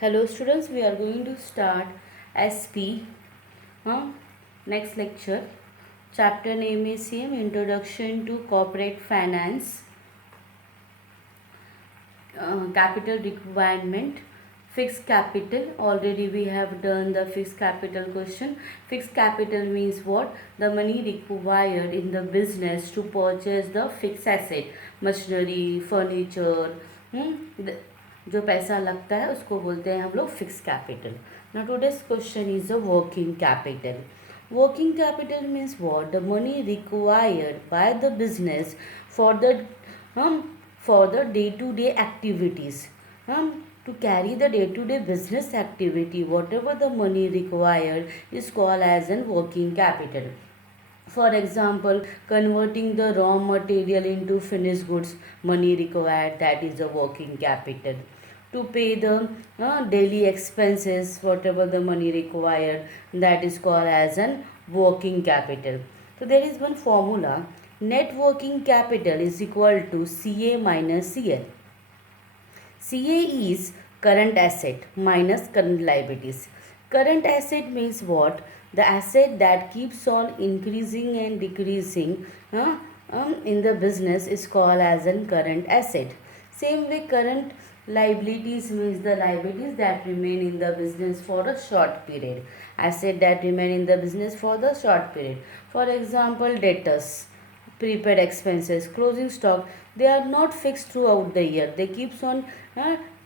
Hello students, we are going to start SP. Next lecture. Chapter name is same, Introduction to Corporate Finance. Capital requirement. Fixed capital. Already we have done the fixed capital question. Fixed capital means what? The money required in the business to purchase the fixed asset. Machinery, furniture. जो पैसा लगता है उसको बोलते हैं हम लोग fix capital. Now today's question is the working capital. Working capital means what? The money required by the business for the um, for the day-to-day activities. To carry the day-to-day business activity, whatever the money required is called as an working capital. For example, converting the raw material into finished goods, money required, that is the working capital. To pay the daily expenses, whatever the money required, that is called as an working capital. So there is one formula: net working capital is equal to CA minus CL. CA is current asset minus current liabilities. Current asset means what? The asset that keeps on increasing and decreasing in the business is called as a current asset. Same way, current liabilities means the liabilities that remain in the business for a short period. Asset that remain in the business for the short period. For example, debtors, prepaid expenses, closing stock, they are not fixed throughout the year. They keeps on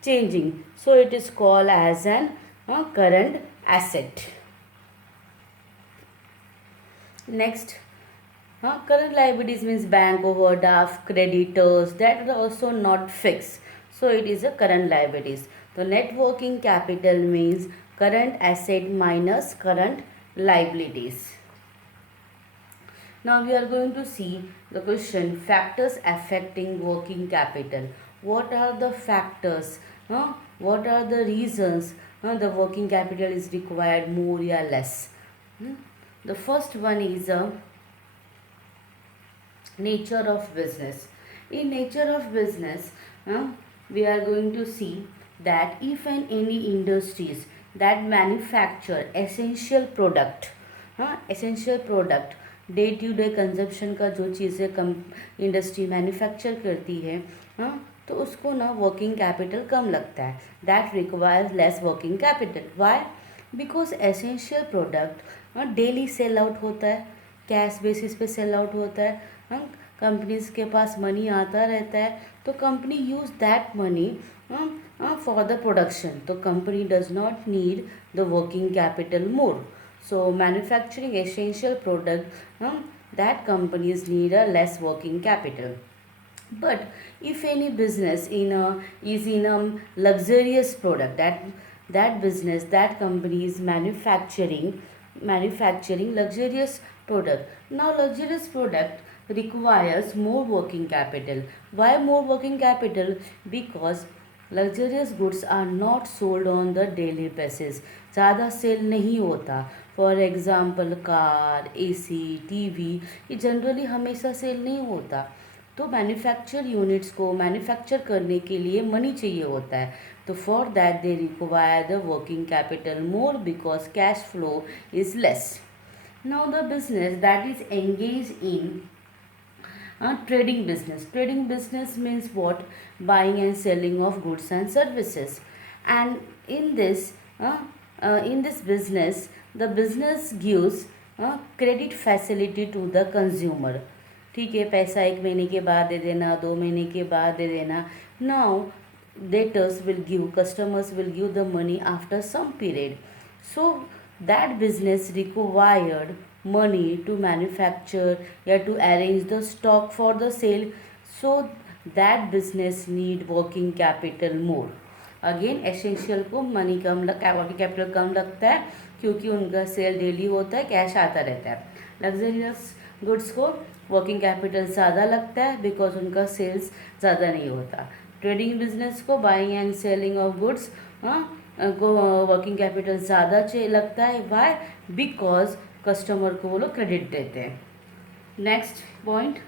changing. So it is called as an current asset. Next, current liabilities means bank overdraft, creditors, that are also not fixed. So it is a current liabilities. So net working capital means current asset minus current liabilities. Now we are going to see the question, factors affecting working capital. What are the factors? What are the reasons the working capital is required more or less? The first one is nature of business. In nature of business, we are going to see that if any industries that manufacture essential product, day to day consumption का जो चीज़ें industry manufacture करती है, तो उसको ना working capital कम लगता है. That requires less working capital. Why? Because essential product daily sale out होता है, कैश बेसिस पे सेल आउट होता है. कंपनीज के पास मनी आता रहता है, तो company use that money for the production. तो company does not need the working capital more. So manufacturing essential product, that companies need a less working capital. But if any business is in a luxurious product, that business, that company is manufacturing luxurious product. Now luxurious product requires more working capital. Why more working capital? Because luxurious goods are not sold on the daily basis. ज़्यादा सेल नहीं होता. For example car, AC, TV, ये जनरली हमेशा सेल नहीं होता. तो manufacture units को manufacture करने के लिए मनी चाहिए होता है. तो for that they require the working capital more because cash flow is less. Now the business that is engage in trading business. Trading business means what? Buying and selling of goods and services. And in this business, the business gives credit facility to the consumer. ठीक है, पैसा 1 महीने के बाद दे देना, 2 महीने के बाद दे देना. Now debtors will give, customers will give the money after some period. So that business required money to manufacture या to arrange the stock for the sale. So that business need working capital more. Again essential को मनी कम working capital कम लगता है क्योंकि उनका cell daily होता है, कैश आता रहता है. लग्जरियस गुड्स को वर्किंग कैपिटल ज़्यादा लगता है बिकॉज उनका सेल्स ज़्यादा नहीं होता. ट्रेडिंग बिजनेस को buying and selling of goods को वर्किंग कैपिटल ज़्यादा लगता है. वाई? बिकॉज कस्टमर को वो लोग क्रेडिट देते हैं. Next point,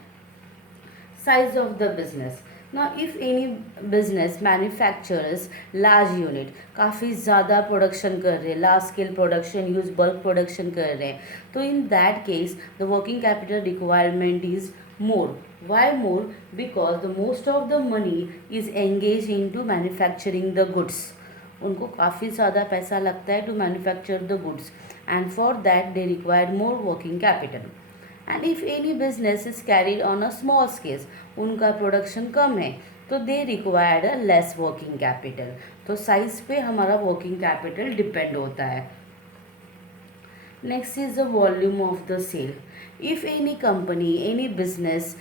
size of the business. ना if any business manufacturers large unit, काफ़ी ज़्यादा प्रोडक्शन कर रहे हैं, large scale production, use bulk production कर रहे हैं, तो in that case the working capital requirement is more. Why more? Because the most of the money is engaged into manufacturing the goods. उनको काफ़ी ज़्यादा पैसा लगता है to manufacture the goods, and for that they require more working capital. And if any business is carried on a small scale, उनका production कम है, तो they required a less working capital. तो साइज पे हमारा वर्किंग कैपिटल डिपेंड होता है. Next is the volume of the sale. If any company, any business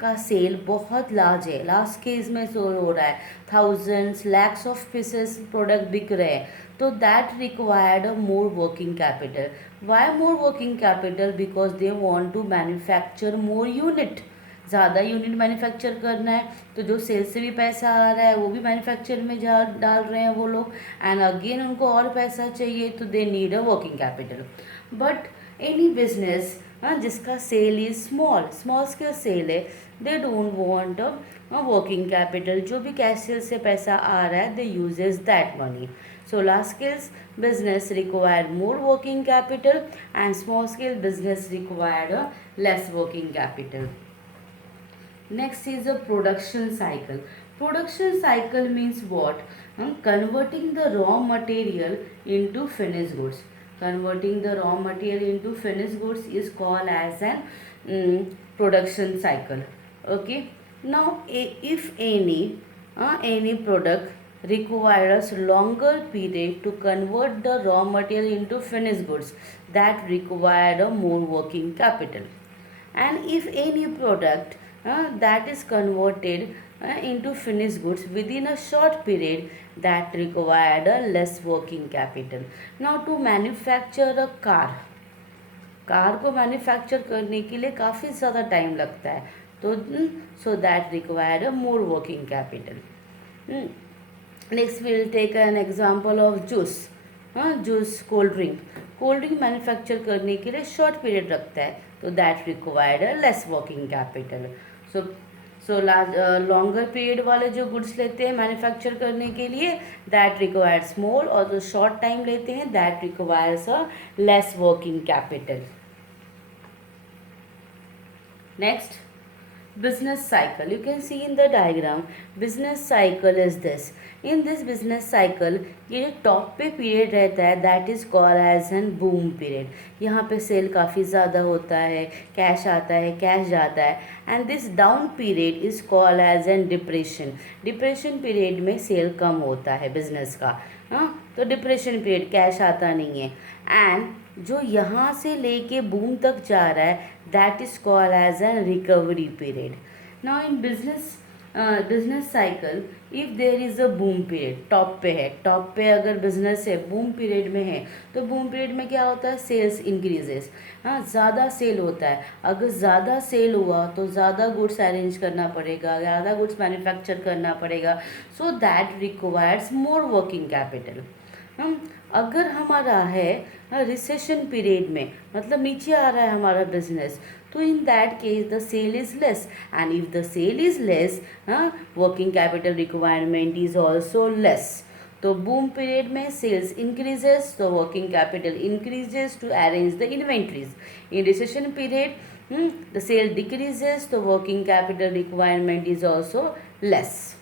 का सेल बहुत लार्ज है, लार्ज केस में सेल हो रहा है, थाउजेंड्स लैक्स ऑफ पीसेस प्रोडक्ट बिक रहे हैं, तो that required a more working capital. Why more working capital? Because they want to manufacture more unit. ज़्यादा यूनिट मैन्युफैक्चर करना है, तो जो सेल से भी पैसा आ रहा है वो भी मैन्युफैक्चर में जा डाल रहे हैं वो लोग, एंड अगेन उनको और पैसा चाहिए, तो they need a working capital. But any business जिसका sale is small scale sale है, they don't want a working capital. जो भी कैश सेल से पैसा आ रहा है, they uses that money. So large scale business require more working capital, and small scale business require a less working capital. Next is a production cycle. Production cycle means what? Converting the raw material into finished goods. Converting the raw material into finished goods is called as an production cycle. Okay. Now, if any product requires longer period to convert the raw material into finished goods, that require a more working capital. And if any product that is converted into finished goods within a short period, that required a less working capital. Now to manufacture a car को manufacture करने के लिए काफ़ी ज़्यादा time लगता है, तो so that required a more working capital. Next will take an example of juice. Juice, cold drink manufacture करने के लिए शॉर्ट पीरियड रखता है, तो that required a less working कैपिटल. सो लॉन्गर पीरियड वाले जो गुड्स लेते हैं मैन्युफैक्चर करने के लिए, दैट रिक्वायर्स मोर, और जो शॉर्ट टाइम लेते हैं, that requires a less working capital. Next, business cycle. You can see in the diagram, business cycle is this. In this business cycle, ये जो टॉप पे पीरियड रहता है, that is called as an boom period. यहाँ पे सेल काफ़ी ज़्यादा होता है, कैश आता है, कैश जाता है, and this down period is called as an depression. Depression period में सेल कम होता है बिजनेस का. तो डिप्रेशन पीरियड, कैश आता नहीं है. एंड जो यहाँ से लेके बूम तक जा रहा है, that is called as an recovery period. Now in business cycle, if there is a boom period, top पे अगर बिजनेस है, बूम पीरियड में है, तो बूम पीरियड में क्या होता है? Sales increases. ज़्यादा सेल होता है. अगर ज़्यादा सेल हुआ तो ज़्यादा गुड्स अरेंज करना पड़ेगा, ज़्यादा गुड्स मैन्युफैक्चर करना पड़ेगा, so that requires more working capital. अगर हमारा है रिसेशन पीरियड में, मतलब नीचे आ रहा है हमारा बिजनेस, तो in that case the sale is less, and if the sale is less, working capital requirement is also less. तो बूम पीरियड में सेल्स इंक्रीजेस, तो working capital increases to arrange the inventories. In recession period the sale decreases, the working capital requirement is also less.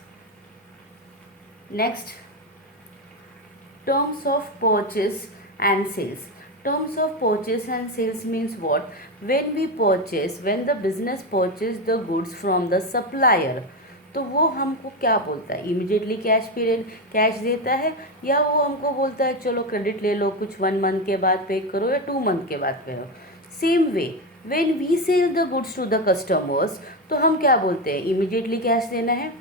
Next, terms of purchase and sales. Terms of purchase and sales means what? When the business purchase the goods from the supplier, तो वो हमको क्या बोलता है? Immediately cash देता है, या वो हमको बोलता है चलो क्रेडिट ले लो, कुछ 1 मंथ के बाद पे करो या 2 मंथ के बाद पे करो. Same way when we sale the goods to the customers, तो हम क्या बोलते हैं? इमिडिएटली कैश देना है.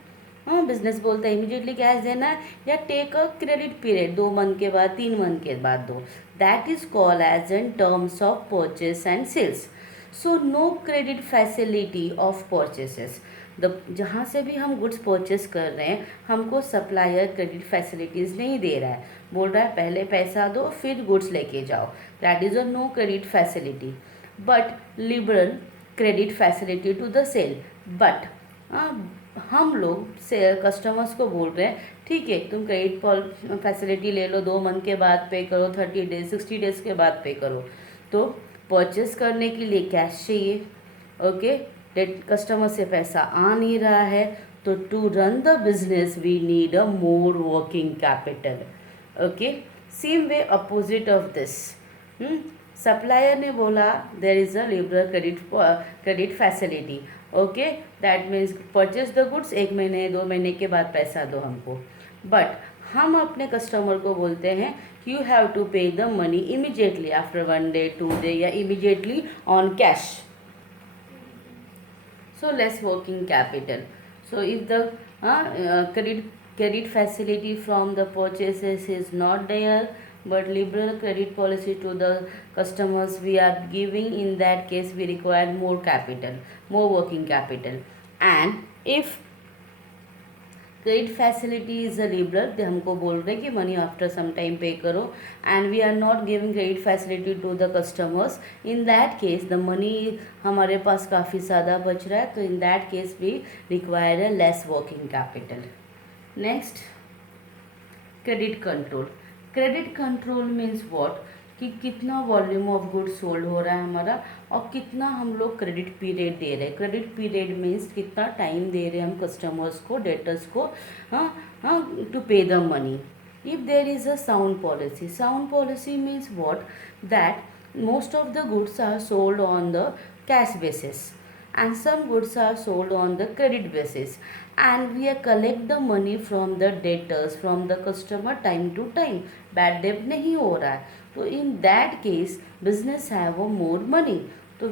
बिजनेस बोलता है इमीडिएटली कैश देना है, या take a credit period, 2 month के बाद, 3 मंथ के बाद दो. That is called as an terms of purchase and sales. So no credit facility of purchases. जहाँ से भी हम गुड्स परचेस कर रहे हैं, हमको सप्लायर क्रेडिट फैसिलिटीज़ नहीं दे रहा है. बोल रहा है पहले पैसा दो फिर गुड्स लेके जाओ. That is a no credit facility. But liberal credit facility to the sale. But हम लोग से कस्टमर्स को बोल रहे हैं ठीक है तुम क्रेडिट फैसिलिटी ले लो, 2 मंथ के बाद पे करो, 30 डेज 60 डेज के बाद पे करो। तो परचेस करने के लिए कैश चाहिए, ओके, डेट कस्टमर से पैसा आ नहीं रहा है, तो to run the business we need a more working capital, okay. Same way opposite of this, supplier ने बोला there is a liberal credit facility, okay, that means purchase the goods, 1 महीने 2 महीने के बाद पैसा दो हमको। बट हम अपने कस्टमर को बोलते हैं you have to pay the money immediately after 1 day 2 day या immediately on cash, so less working capital. So if the credit facility from the purchases is not there, but liberal credit policy to the customers we are giving, in that case we require more capital, more working capital. And if credit facility is a liberal, तो हमको बोल रहे हैं कि money after some time pay करो, and we are not giving credit facility to the customers, in that case the money हमारे पास काफ़ी ज़्यादा बच रहा है, तो in that case we require a less working capital. Next, credit control. Credit control means what, कि कितना वॉल्यूम ऑफ गुड्स सोल्ड हो रहा है हमारा और कितना हम लोग क्रेडिट पीरियड दे रहे हैं। क्रेडिट पीरियड मीन्स कितना टाइम दे रहे हैं हम कस्टमर्स को, डेटर्स को, to pay the money. If there is a sound policy means what, that most of the goods are sold on the cash basis and some goods are sold on the credit basis, and we collect the money from the debtors, from the customer time to time, bad debt नहीं हो रहा है, तो in that case business have a more money, तो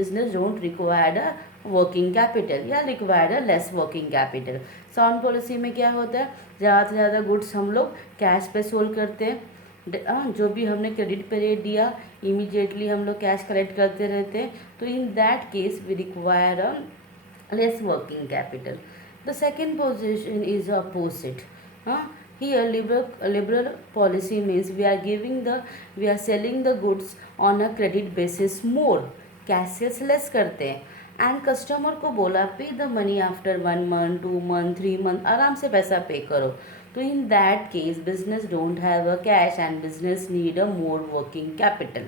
business don't require a working capital या require less working capital. Sound policy में क्या होता है, ज़्यादा से ज़्यादा गुड्स हम लोग कैश पे सोल्ड करते हैं, जो भी हमने क्रेडिट पीरियड दिया इमीडिएटली हम लोग कैश कलेक्ट करते रहते हैं, तो in that case we require a less working capital. The second position is opposite, here liberal policy means we are selling the goods on a credit basis more, cash से लेस करते हैं, and customer को बोला पे the money after 1 मंथ 2 मंथ 3 मंथ, आराम से पैसा पे करो, तो in that case business don't have a cash and business need a more working capital,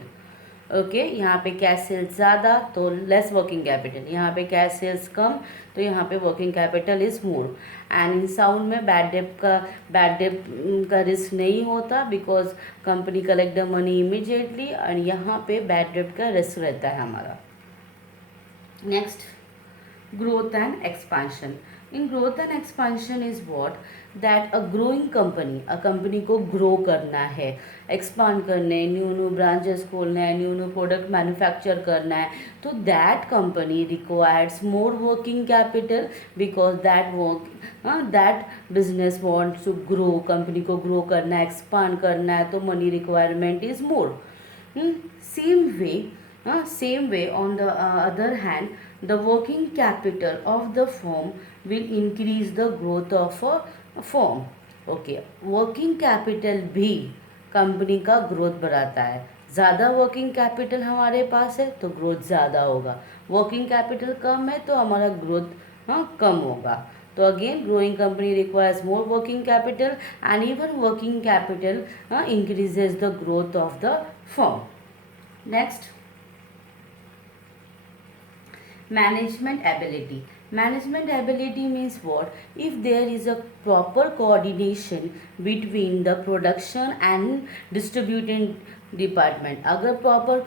okay. यहाँ पे कैश सेल्स ज़्यादा तो लेस वर्किंग कैपिटल, यहाँ पे कैश सेल्स कम तो यहाँ पे working capital is more. And in sound में बैड डेट का रिस्क नहीं होता, because company collect the money immediately, and यहाँ पे बैड डेट का रिस्क रहता है हमारा। Next, growth and expansion. In growth and expansion is what, that a growing company को ग्रो करना है, एक्सपांड करने, न्यू ब्रांचेस खोलना है, न्यू प्रोडक्ट मैन्युफैक्चर करना है, तो that company requires more working capital, because that business wants to grow, company को ग्रो करना है, एक्सपांड करना है, तो money requirement is more. Same way, on the other hand, the working capital of the firm will increase the growth of a firm. Okay, working capital भी कंपनी का ग्रोथ बढ़ाता है। ज़्यादा वर्किंग कैपिटल हमारे पास है तो ग्रोथ ज़्यादा होगा, वर्किंग कैपिटल कम है तो हमारा ग्रोथ कम होगा। तो again growing company requires more working capital, and even working capital increases the growth of the firm. Next, management ability means what, if there is a proper coordination between the production and distributing department, अगर proper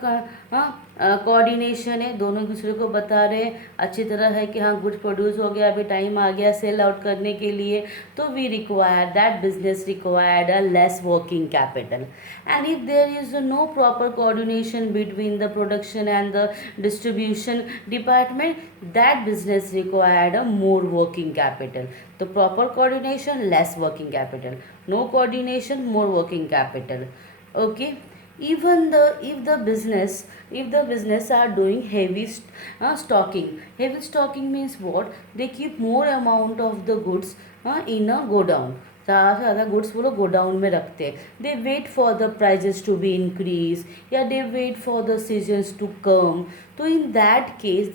coordination है, दोनों एक दूसरे को बता रहे हैं अच्छी तरह है कि हाँ गुड्स प्रोड्यूस हो गया, अभी टाइम आ गया सेल आउट करने के लिए, तो we require that business required a less working capital. And if there is no proper coordination between the production and the distribution department, that business required a more working capital. तो proper coordination less working capital, no coordination more working capital, okay. Even if the business are doing heavy stocking means what, they keep more amount of the goods in a godown, ज़्यादा से ज़्यादा गुड्स वो लोग गोडाउन में रखते हैं, they wait for the prices to be increase या they wait for the seasons to come, तो इन दैट केस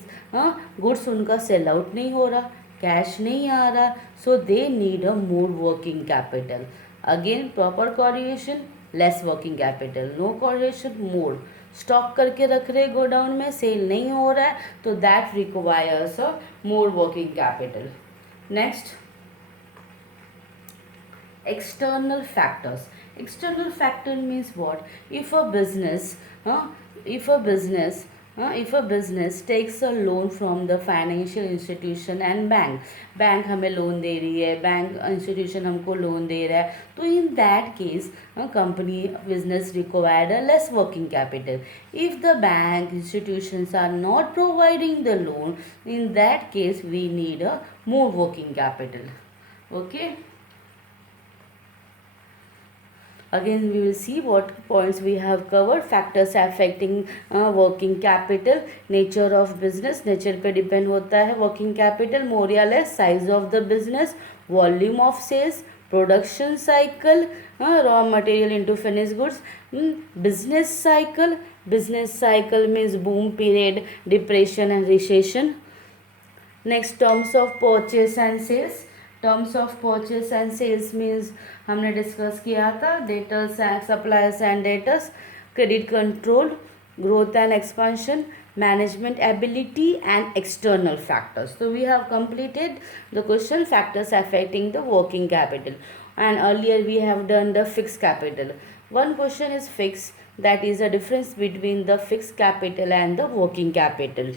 गुड्स उनका सेल आउट नहीं हो रहा, कैश नहीं आ रहा, so they need a more working capital. Again proper correlation, less working capital. No correlation, more. Stock करके रख रहे गोडाउन में, सेल नहीं हो रहा है, तो that requires a more working capital. Next, external factors. External factor means what? If a business if a business if a business takes a loan from the financial institution and bank हमें लोन दे रही है, bank institution हमको लोन दे रहा है, तो in that case company business required a less working capital. If the bank institutions are not providing the loan, in that case we need a more working capital. Okay. Again we will see what points we have covered. Factors affecting working capital. Nature of business, nature पे depend होता है working capital. more या less size of the business, volume of sales, production cycle, raw material into finished goods. Business cycle, business cycle means boom period, depression and recession. Next terms of purchase and sales. Terms of purchase and sales means हमने discuss किया था debtors and suppliers and debtors. Credit control, growth and expansion, management ability and external factors. So we have completed the question factors affecting the working capital, and earlier we have done the fixed capital. One question is fixed, that is the difference between the fixed capital and the working capital.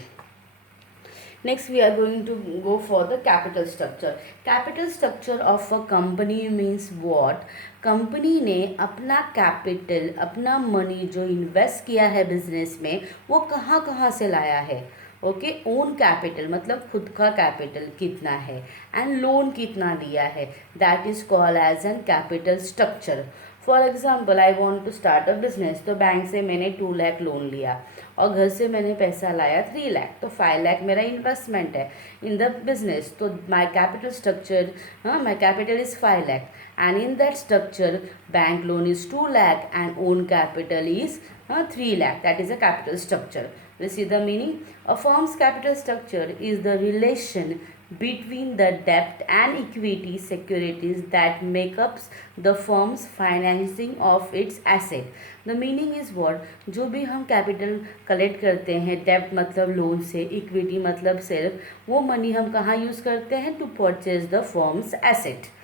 Next we are going to go for the capital structure. Capital structure of a company means what? Company ने अपना कैपिटल, अपना मनी जो इन्वेस्ट किया है बिजनेस में, वो कहाँ कहाँ से लाया है. ओके, ओन कैपिटल मतलब खुद का कैपिटल कितना है, एंड लोन कितना लिया है, that is called as an capital structure. For example I want to start a business, तो बैंक से मैंने 2 लाख लोन लिया और घर से मैंने पैसा लाया 3 लाख, तो 5 लाख मेरा इन्वेस्टमेंट है इन द बिजनेस. तो my capital structure, my capital is 5 lakh, and in that structure bank loan is 2 lakh and own capital is 3 lakh. That is a capital structure. We see the meaning. A firm's capital structure is the relation between the debt and equity securities that make up the firm's financing of its asset. The meaning is what? जो भी हम capital collect करते हैं, डेब्ट मतलब लोन से, इक्विटी मतलब सेल्फ, वो मनी हम कहाँ यूज़ करते हैं? To purchase the firm's asset.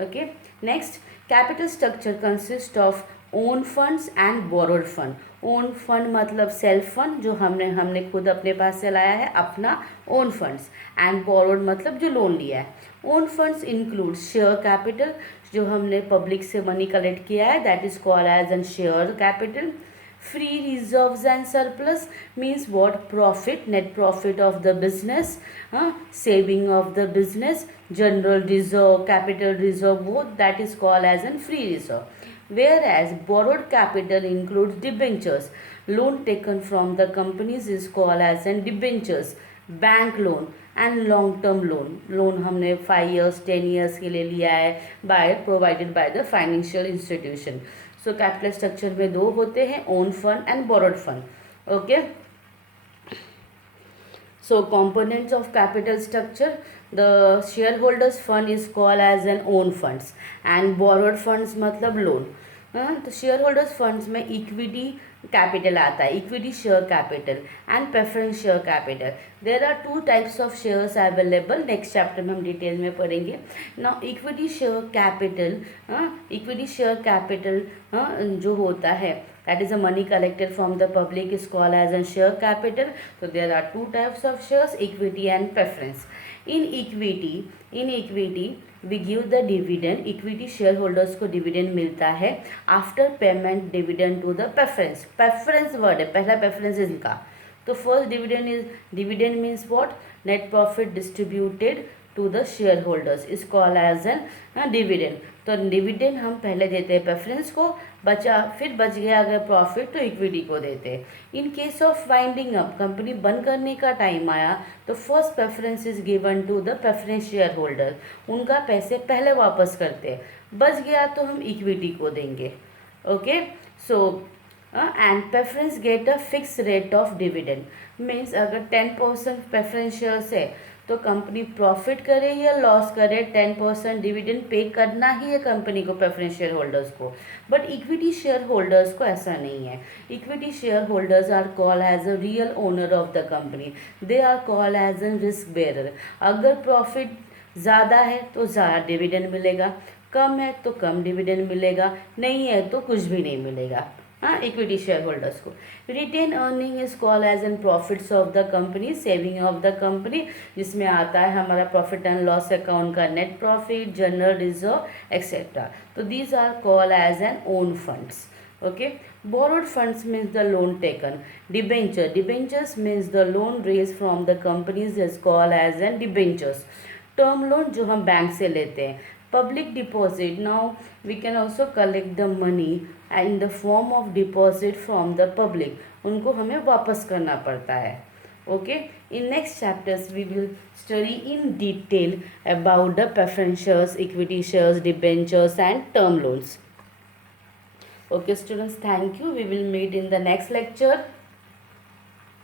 Okay, next, capital structure consists of own funds and borrowed fund. own fund मतलब सेल्फ फंड जो हमने खुद अपने पास से लाया है, अपना own funds, and borrowed मतलब जो लोन लिया है. own funds include share capital, जो हमने पब्लिक से मनी कलेक्ट किया है, that is called as an share capital. Free reserves and surplus means what? Profit, net profit of the business, saving of the business, general reserve, capital reserve, both, that is called as a free reserve. Whereas borrowed capital includes debentures, loan taken from the companies is called as an debentures, bank loan and long term loan हमने 5 years 10 years के लिए लिया है provided by the financial institution. So capital structure में 2 होते हैं, own fund and borrowed fund. Okay, so components of capital structure, the shareholders fund is called as an own funds and borrowed funds मतलब loan. तो share holders funds में equity capital आता है, equity share capital and preference share capital. There are 2 types of shares available. Next chapter में हम डिटेल में पढ़ेंगे. Now equity share capital जो होता है, that is the money collected from the public is called as a share capital. So there are 2 types of shares, equity and preference. In equity we give the dividend. equity shareholders को dividend मिलता है after payment dividend to the preference. preference word है, पहला preference इनका. तो first dividend means what? net profit distributed to the shareholders is called as a dividend. तो डिविडेंड हम पहले देते हैं प्रेफरेंस को, फिर बच गया अगर प्रॉफिट तो इक्विटी को देते हैं. In case of winding up, company बंद करने का टाइम आया तो first preference is given to the preference share holder, उनका पैसे पहले वापस करते हैं, बच गया तो हम इक्विटी को देंगे. Okay, so and preference get a fix rate of dividend. Means अगर 10% प्रेफरेंस शेयर्स है तो कंपनी प्रॉफिट करे या लॉस करे 10% डिविडेंड पे करना ही है कंपनी को, प्रेफरेंस शेयर होल्डर्स को। बट इक्विटी शेयर होल्डर्स को ऐसा नहीं है। Equity share holders are called as a real owner of the company, they are called as a risk bearer. अगर प्रॉफिट ज़्यादा है तो ज़्यादा डिविडेंड मिलेगा, कम है तो कम डिविडेंड मिलेगा, नहीं है तो कुछ भी नहीं मिलेगा। हाँ, इक्विटी शेयर होल्डर्स को। Retain earning is called as an profits of the company, saving of the company, जिसमें आता है हमारा प्रॉफिट एंड लॉस अकाउंट का net profit, general reserve etcetera. तो these are called as an own funds. Okay, borrowed funds means the loan taken. Debentures means the loan raised from the companies is called as an debentures. Term loan जो हम बैंक से लेते हैं. Public deposit, now we can also collect the money in the form of deposit from the public. उनको हमें वापस करना पड़ता है. Okay, in next chapters we will study in detail about the preference shares, equity shares, debentures and term loans. Okay students, thank you. We will meet in the next lecture.